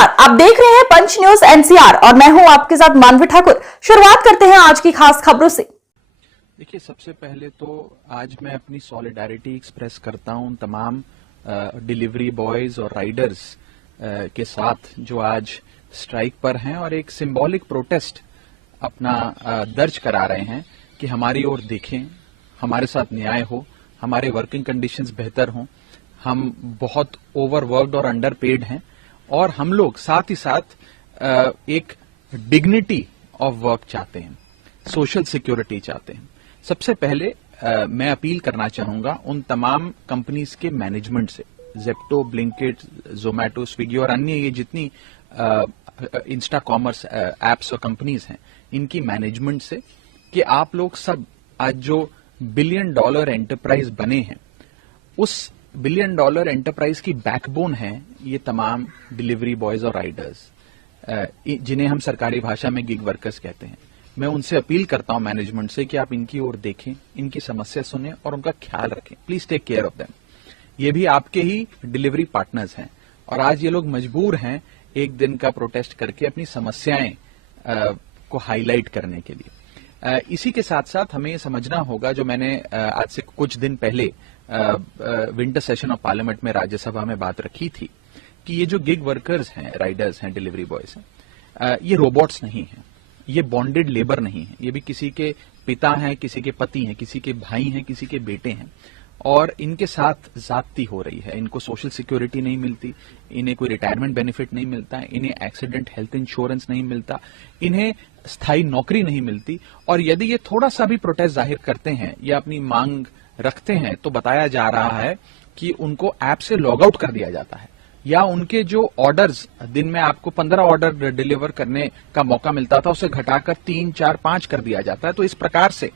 नमस्कार, आप देख रहे हैं पंच न्यूज एनसीआर और मैं हूं आपके साथ मानवी ठाकुर। शुरुआत करते हैं आज की खास खबरों से। देखिए, सबसे पहले तो आज मैं अपनी सॉलिडारिटी एक्सप्रेस करता हूं तमाम डिलीवरी बॉयज और राइडर्स के साथ जो आज स्ट्राइक पर हैं और एक सिंबॉलिक प्रोटेस्ट अपना दर्ज करा रहे हैं कि हमारी ओर देखें, हमारे साथ न्याय हो, हमारे वर्किंग कंडीशंस बेहतर हों। हम बहुत ओवरवर्कड और अंडर पेड हैं और हम लोग साथ ही साथ एक डिग्निटी ऑफ वर्क चाहते हैं, सोशल सिक्योरिटी चाहते हैं। सबसे पहले मैं अपील करना चाहूंगा उन तमाम कंपनीज के मैनेजमेंट से, जेप्टो, ब्लिंकिट, जोमैटो, स्विगी और अन्य ये जितनी इंस्टा कॉमर्स एप्स और कंपनीज हैं, इनकी मैनेजमेंट से कि आप लोग सब आज जो $1 बिलियन एंटरप्राइज बने हैं, उस $1 बिलियन एंटरप्राइज की बैकबोन है ये तमाम डिलीवरी बॉयज और राइडर्स, जिन्हें हम सरकारी भाषा में गिग वर्कर्स कहते हैं। मैं उनसे अपील करता हूं मैनेजमेंट से कि आप इनकी ओर देखें, इनकी समस्या सुनें और उनका ख्याल रखें। Please take care of them. ये भी आपके ही डिलीवरी पार्टनर्स हैं और आज ये लोग मजबूर हैं एक दिन का प्रोटेस्ट करके अपनी समस्याएं को हाईलाइट करने के लिए। इसी के साथ साथ हमें समझना होगा, जो मैंने आज से कुछ दिन पहले विंटर सेशन ऑफ पार्लियामेंट में राज्यसभा में बात रखी थी कि ये जो गिग वर्कर्स हैं, राइडर्स हैं, डिलीवरी बॉयज हैं, ये रोबोट्स नहीं हैं, ये बॉन्डेड लेबर नहीं है। ये भी किसी के पिता हैं, किसी के पति हैं, किसी के भाई हैं, किसी के बेटे हैं और इनके साथ ज्यादती हो रही है। इनको सोशल सिक्योरिटी नहीं मिलती, इन्हें कोई रिटायरमेंट बेनिफिट नहीं मिलता, इन्हें एक्सीडेंट हेल्थ इंश्योरेंस नहीं मिलता, इन्हें स्थायी नौकरी नहीं मिलती। और यदि ये थोड़ा सा भी प्रोटेस्ट जाहिर करते हैं या अपनी मांग रखते हैं तो बताया जा रहा है कि उनको ऐप से लॉग आउट कर दिया जाता है या उनके जो ऑर्डर्स, दिन में आपको 15 ऑर्डर डिलीवर करने का मौका मिलता था, उसे घटाकर 3, 4, 5 कर दिया जाता है। तो इस प्रकार से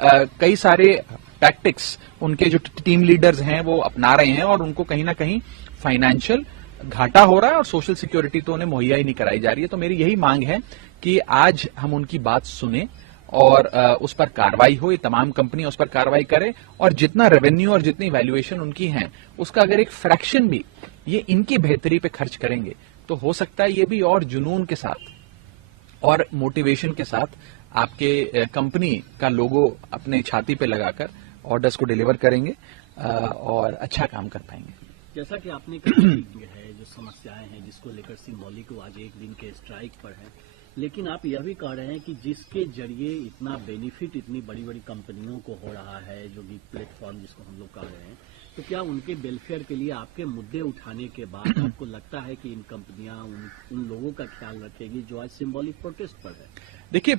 कई सारे टैक्टिक्स उनके जो टीम लीडर्स हैं वो अपना रहे हैं और उनको कहीं ना कहीं फाइनेंशियल घाटा हो रहा है और सोशल सिक्योरिटी तो उन्हें मुहैया ही नहीं कराई जा रही है। तो मेरी यही मांग है कि आज हम उनकी बात सुने और उस पर कार्रवाई हो, ये तमाम कंपनी उस पर कार्रवाई करे और जितना रेवेन्यू और जितनी वैल्यूएशन उनकी है उसका अगर एक फ्रैक्शन भी ये इनकी बेहतरी पे खर्च करेंगे तो हो सकता है ये भी और जुनून के साथ और मोटिवेशन के साथ आपके कंपनी का लोगो अपने छाती पे लगाकर ऑर्डर्स को डिलीवर करेंगे और अच्छा काम कर पाएंगे। जैसा कि आपने कहा है, जो समस्याएं हैं जिसको लेकर सिंबॉलिक आज एक दिन के स्ट्राइक पर है, लेकिन आप यह भी कह रहे हैं कि जिसके जरिए इतना बेनिफिट इतनी बड़ी बड़ी कंपनियों को हो रहा है, जो गिग प्लेटफॉर्म जिसको हम लोग कह रहे हैं, तो क्या उनके वेलफेयर के लिए आपके मुद्दे उठाने के बाद आपको लगता है कि इन कंपनियां उन लोगों का ख्याल रखेगी जो आज सिंबॉलिक प्रोटेस्ट पर है? देखिए,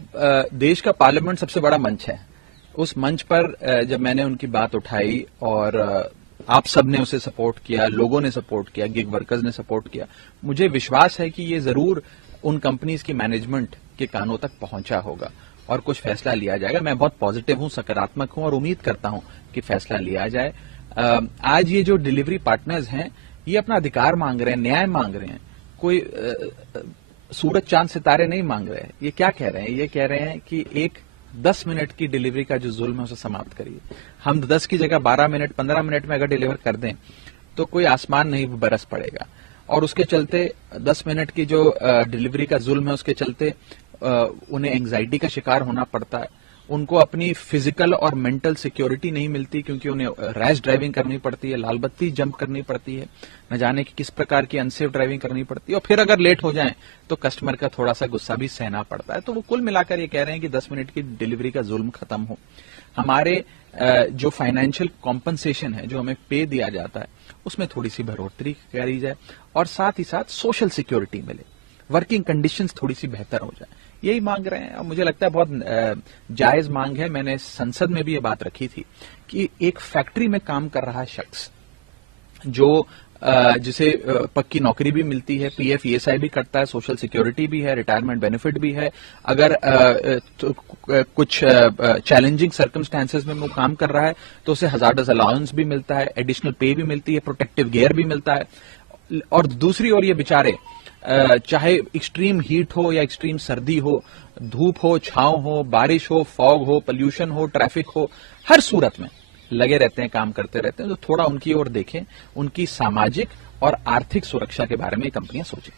देश का पार्लियामेंट सबसे बड़ा मंच है। उस मंच पर जब मैंने उनकी बात उठाई और आप सबने उसे सपोर्ट किया, लोगों ने सपोर्ट किया, गिग वर्कर्स ने सपोर्ट किया, मुझे विश्वास है कि ये जरूर उन कंपनीज की मैनेजमेंट के कानों तक पहुंचा होगा और कुछ फैसला लिया जाएगा। मैं बहुत पॉजिटिव हूं, सकारात्मक हूं और उम्मीद करता हूं कि फैसला लिया जाए। आज ये जो डिलीवरी पार्टनर्स हैं ये अपना अधिकार मांग रहे हैं, न्याय मांग रहे हैं, कोई सूरज चांद सितारे नहीं मांग रहे हैं। ये क्या कह रहे हैं? ये कह रहे हैं कि एक 10 मिनट की डिलीवरी का जो जुल्म है उसे समाप्त करिए। हम 10 की जगह 12 मिनट, 15 मिनट में अगर डिलीवर कर दें तो कोई आसमान नहीं बरस पड़ेगा। और उसके चलते 10 मिनट की जो डिलीवरी का जुल्म है उसके चलते उन्हें एंग्जाइटी का शिकार होना पड़ता है, उनको अपनी फिजिकल और मेंटल सिक्योरिटी नहीं मिलती क्योंकि उन्हें रैश ड्राइविंग करनी पड़ती है, लाल बत्ती जंप करनी पड़ती है, न जाने कि किस प्रकार की अनसेफ ड्राइविंग करनी पड़ती है और फिर अगर लेट हो जाए तो कस्टमर का थोड़ा सा गुस्सा भी सहना पड़ता है। तो वो कुल मिलाकर ये कह रहे हैं कि 10 मिनट की डिलीवरी का जुल्म खत्म हो, हमारे जो फाइनेंशियल कॉम्पनसेशन है, जो हमें पे दिया जाता है, उसमें थोड़ी सी बढ़ोतरी करी जाए और साथ ही साथ सोशल सिक्योरिटी मिले, वर्किंग कंडीशंस थोड़ी सी बेहतर हो जाए। यही मांग रहे हैं और मुझे लगता है बहुत जायज मांग है। मैंने संसद में भी ये बात रखी थी कि एक फैक्ट्री में काम कर रहा शख्स जो जिसे पक्की नौकरी भी मिलती है, पीएफ ईएसआई भी करता है, सोशल सिक्योरिटी भी है, रिटायरमेंट बेनिफिट भी है, अगर कुछ चैलेंजिंग सर्कमस्टेंसेस में वो काम कर रहा है तो उसे हजार्डस अलाउंस भी मिलता है, एडिशनल पे भी मिलती है, प्रोटेक्टिव गियर भी मिलता है। और दूसरी ओर ये बेचारे चाहे एक्सट्रीम हीट हो या एक्सट्रीम सर्दी हो, धूप हो, छांव हो, बारिश हो, फॉग हो, पोल्यूशन हो, ट्रैफिक हो, हर सूरत में लगे रहते हैं, काम करते रहते हैं। तो थोड़ा उनकी ओर देखें, उनकी सामाजिक और आर्थिक सुरक्षा के बारे में कंपनियां सोचें।